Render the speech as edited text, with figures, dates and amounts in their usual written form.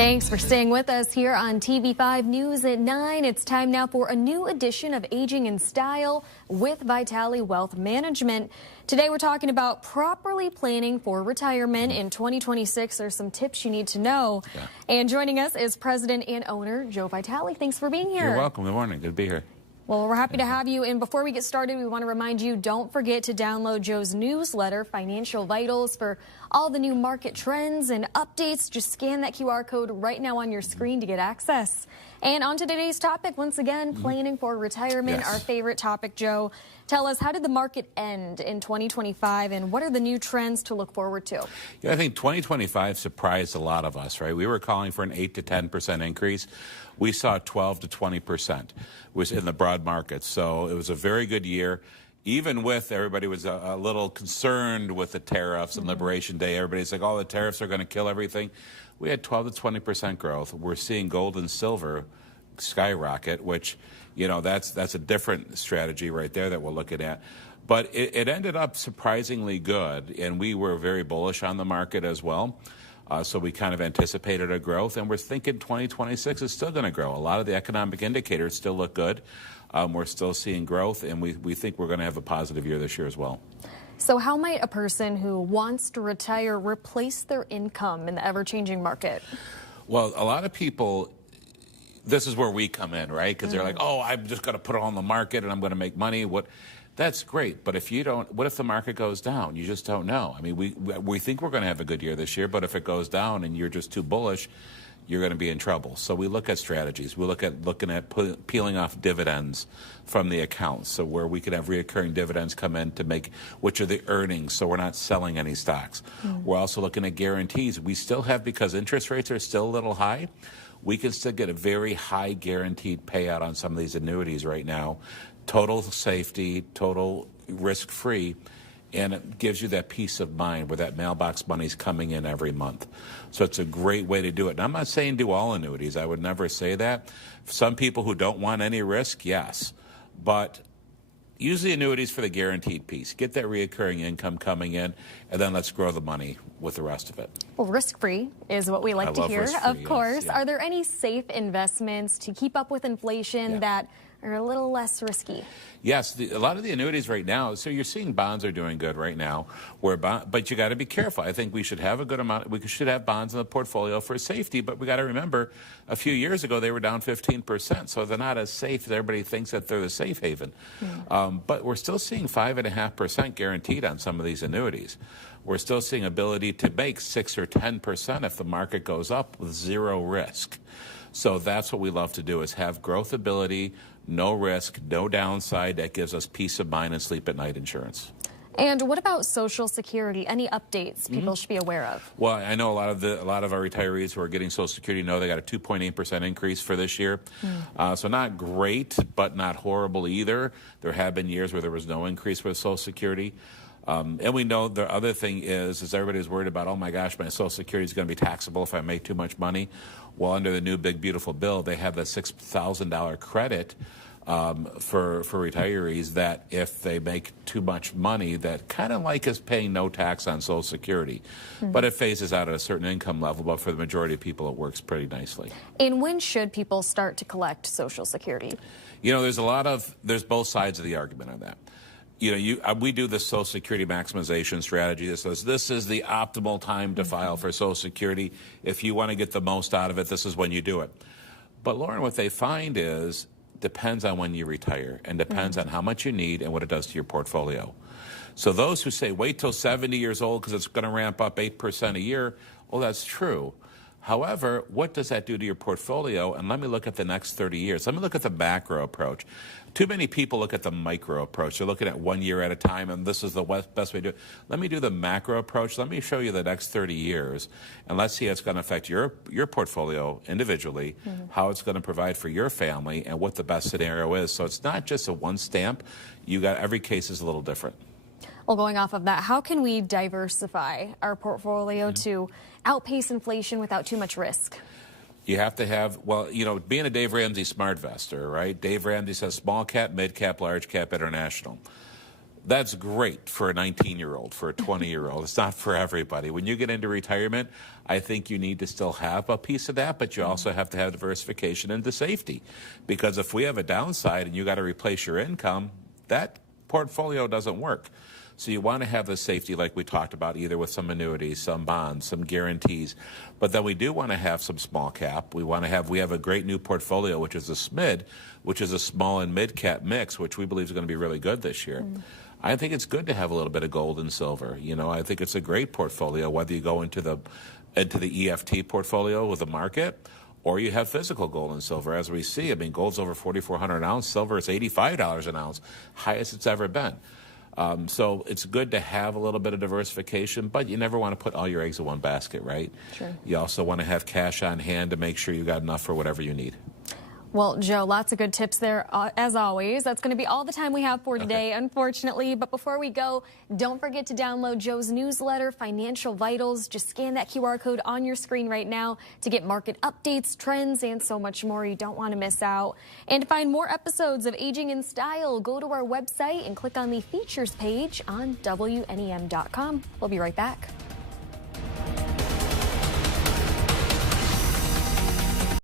Thanks for staying with us here on TV5 News at 9. It's time now for a new edition of Aging in Style with Vitale Wealth Management. Today we're talking about properly planning for retirement in 2026. There's some tips you need to know. And joining us is President and owner Joe Vitale. Thanks for being here. You're welcome. Good morning. Good to be here. Well, we're happy to have you. And before we get started, we want to remind you, don't forget to download Joe's newsletter, Financial Vitals, for all the new market trends and updates. Just scan that QR code right now on your screen to get access. And on to today's topic, once again, planning for retirement, our favorite topic, Joe. Tell us, how did the market end in 2025, and what are the new trends to look forward to? Yeah, I think 2025 surprised a lot of us, right? We were calling for an 8 to 10% increase. We saw 12 to 20% was in the broad market. So it was a very good year. Even with everybody was a little concerned with the tariffs and Liberation Day. Everybody's like, oh, the tariffs are going to kill everything. We had 12 to 20% growth. We're seeing gold and silver skyrocket, which, you know, that's a different strategy right there that we're looking at. But it ended up surprisingly good, and we were very bullish on the market as well. So we kind of anticipated a growth, and we're thinking 2026 is still going to grow. A lot of the economic indicators still look good. We're still seeing growth, and we think we're going to have a positive year this year as well. So how might a person who wants to retire replace their income in the ever-changing market? Well, a lot of people, this is where we come in, right? Because they're like, oh, I'm just going to put it on the market and I'm going to make money. That's great, but if you don't, what if the market goes down? You just don't know. I mean, we think we're going to have a good year this year, but if it goes down and you're just too bullish, you're going to be in trouble. So we look at strategies. We look at peeling off dividends from the accounts, so where we can have reoccurring dividends come in to make, which are the earnings, so we're not selling any stocks. We're also looking at guarantees. We still have, because interest rates are still a little high, we can still get a very high guaranteed payout on some of these annuities right now. Total safety, total risk-free, and it gives you that peace of mind where that mailbox money's coming in every month. So it's a great way to do it. And I'm not saying do all annuities. I would never say that. Some people who don't want any risk, yes. But use the annuities for the guaranteed piece. Get that reoccurring income coming in, and then let's grow the money with the rest of it. Well, risk-free is what we like to hear, of course. Yes, yeah. Are there any safe investments to keep up with inflation that are a little less risky? Yes, a lot of the annuities right now, so you're seeing bonds are doing good right now, but you got to be careful. I think we should have a good amount, we should have bonds in the portfolio for safety, but we got to remember a few years ago they were down 15%, so they're not as safe as everybody thinks that they're the safe haven. But we're still seeing 5.5% guaranteed on some of these annuities. We're still seeing ability to make 6 or 10% if the market goes up with zero risk. So that's what we love to do, is have growth ability, no risk, no downside. That gives us peace of mind and sleep at night insurance. And what about Social Security? Any updates people should be aware of? Well, I know a lot of our retirees who are getting Social Security know they got a 2.8% increase for this year. So not great, but not horrible either. There have been years where there was no increase with Social Security. And we know the other thing is everybody's worried about, oh my gosh, my Social Security is going to be taxable if I make too much money. Well, under the new big beautiful bill, they have the $6,000 credit for retirees that if they make too much money, that kind of like is paying no tax on Social Security. But it phases out at a certain income level, but for the majority of people it works pretty nicely. And when should people start to collect Social Security? You know, there's both sides of the argument on that. You know, we do the Social Security maximization strategy that says this is the optimal time to file for Social Security. If you want to get the most out of it, this is when you do it. But Lauren, what they find is depends on when you retire and depends on how much you need and what it does to your portfolio. So those who say wait till 70 years old because it's going to ramp up 8% a year, well, that's true. However, what does that do to your portfolio? And let me look at the next 30 years. Let me look at the macro approach. Too many people look at the micro approach. They're looking at 1 year at a time, and this is the best way to do it. Let me do the macro approach. Let me show you the next 30 years, and let's see how it's going to affect your portfolio individually, how it's going to provide for your family, and what the best scenario is. So it's not just a one stamp. Every case is a little different. Well, going off of that, how can we diversify our portfolio to outpace inflation without too much risk? You have to have, well, you know, being a Dave Ramsey smart investor, right? Dave Ramsey says small cap, mid cap, large cap, international. That's great for a 19-year-old, for a 20-year-old. It's not for everybody. When you get into retirement, I think you need to still have a piece of that, but you also have to have diversification into safety. Because if we have a downside and you got to replace your income, that portfolio doesn't work. So you want to have the safety like we talked about, either with some annuities, some bonds, some guarantees. But then we do want to have some small cap. We have a great new portfolio, which is a SMID, which is a small and mid cap mix, which we believe is going to be really good this year. I think it's good to have a little bit of gold and silver. You know, I think it's a great portfolio, whether you go into the EFT portfolio with the market, or you have physical gold and silver. As we see, I mean, gold's over $4,400 an ounce, silver is $85 an ounce, highest it's ever been. So it's good to have a little bit of diversification, but you never want to put all your eggs in one basket, right? Sure. You also want to have cash on hand to make sure you got enough for whatever you need. Well, Joe, lots of good tips there, as always. That's going to be all the time we have for today, unfortunately. But before we go, don't forget to download Joe's newsletter, Financial Vitals. Just scan that QR code on your screen right now to get market updates, trends, and so much more. You don't want to miss out. And to find more episodes of Aging in Style, go to our website and click on the features page on WNEM.com. We'll be right back.